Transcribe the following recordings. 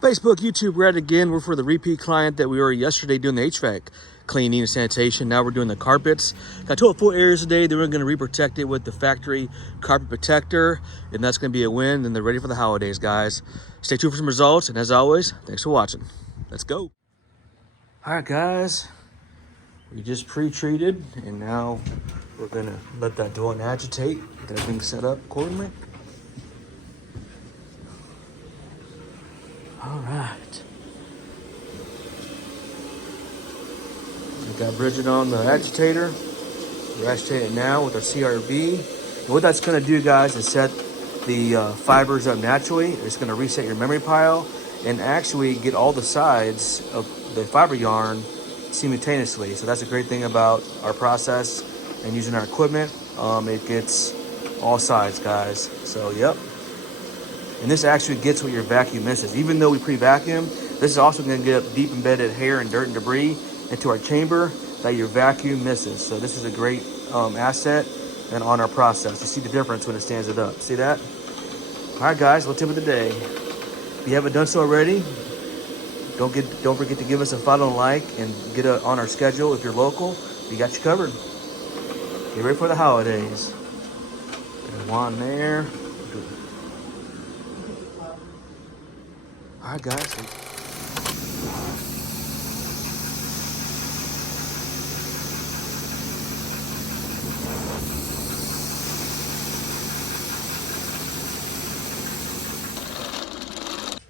Facebook, YouTube, we're at it again. We're for the repeat client that we were yesterday doing the HVAC cleaning and sanitation. Now we're doing the carpets. Got 12 full areas today. Then we're going to re-protect it with the factory carpet protector, and that's going to be a win. And they're ready for the holidays, guys. Stay tuned for some results, and as always, thanks for watching. Let's go. All right, guys. We just pre-treated, and now we're going to let that door and agitate, get everything set up accordingly. All right. We got Bridget on the agitator. We're agitating now with our CRB. And what that's going to do, guys, is set the fibers up naturally. It's going to reset your memory pile and actually get all the sides of the fiber yarn simultaneously. So that's a great thing about our process and using our equipment. It gets all sides, guys. So, yep. And this actually gets what your vacuum misses. Even though we pre-vacuum, this is also going to get deep embedded hair and dirt and debris into our chamber that your vacuum misses. So this is a great asset and on our process. You see the difference when it stands it up. See that? All right, guys, little tip of the day. If you haven't done so already, don't forget to give us a follow and like and get on our schedule. If you're local, we got you covered. Get ready for the holidays. There's one there. All right, guys.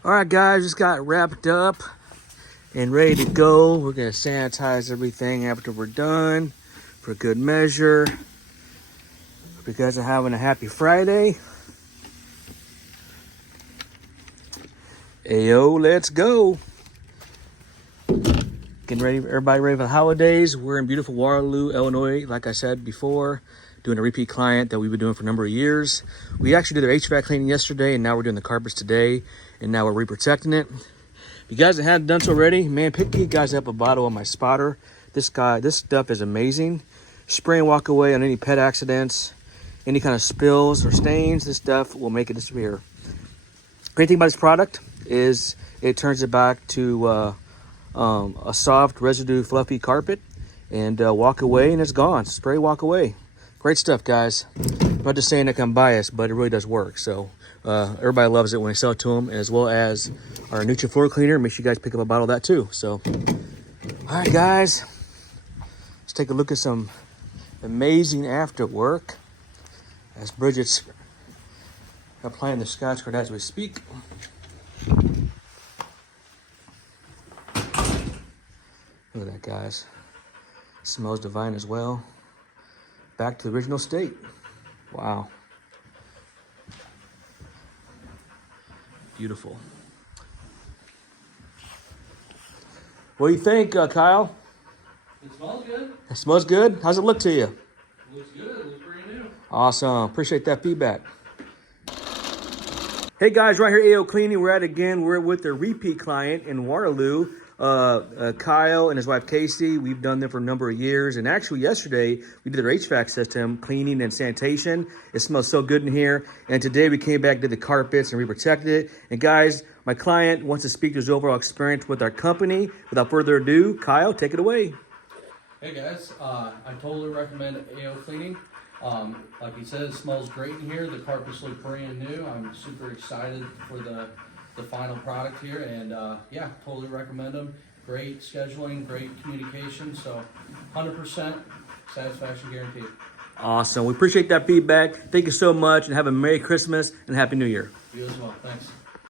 All right, guys, just got wrapped up and ready to go. We're gonna sanitize everything after we're done for good measure. Hope you guys are having a happy Friday. Ayo, let's go. Getting ready, everybody ready for the holidays. We're in beautiful Waterloo, Illinois, like I said before, doing a repeat client that we've been doing for a number of years. We actually did their HVAC cleaning yesterday, and now we're doing the carpets today, and now we're re-protecting it. If you guys haven't done so already, man, pick you guys up a bottle of my spotter. This stuff is amazing. Spray and walk away on any pet accidents, any kind of spills or stains. This stuff will make it disappear. Great thing about this product is it turns it back to a soft residue fluffy carpet, and walk away and it's gone. Spray, walk away. Great stuff, guys. I'm not just saying that I'm biased, but it really does work. So everybody loves it when I sell it to them, as well as our 𝐬𝐮𝐬𝐜 floor cleaner. Make sure you guys pick up a bottle of that too. So, all right, guys, let's take a look at some amazing after work as Bridget's applying the Scotch Guard as we speak. Look at that, guys. Smells divine as well. Back to the original state. Wow. Beautiful. What do you think, Kyle? It smells good. It smells good? How's it look to you? It looks good. It looks brand new. Awesome. Appreciate that feedback. Hey guys, right here, AOCleaning. We're at it again. We're with the repeat client in Waterloo, Kyle and his wife Casey. We've done them for a number of years, and actually yesterday we did their HVAC system cleaning and sanitation. It smells so good in here. And today we came back, did the carpets, and re-protected it. And guys, my client wants to speak to his overall experience with our company. Without further ado, Kyle, take it away. Hey guys, I totally recommend AOCleaning. Like he said, it smells great in here. The carpets look brand new. I'm super excited for the final product here, and yeah, totally recommend them. Great scheduling, great communication, so 100% satisfaction guaranteed. Awesome. We appreciate that feedback. Thank you so much, and have a Merry Christmas and Happy New Year. You as well. Thanks.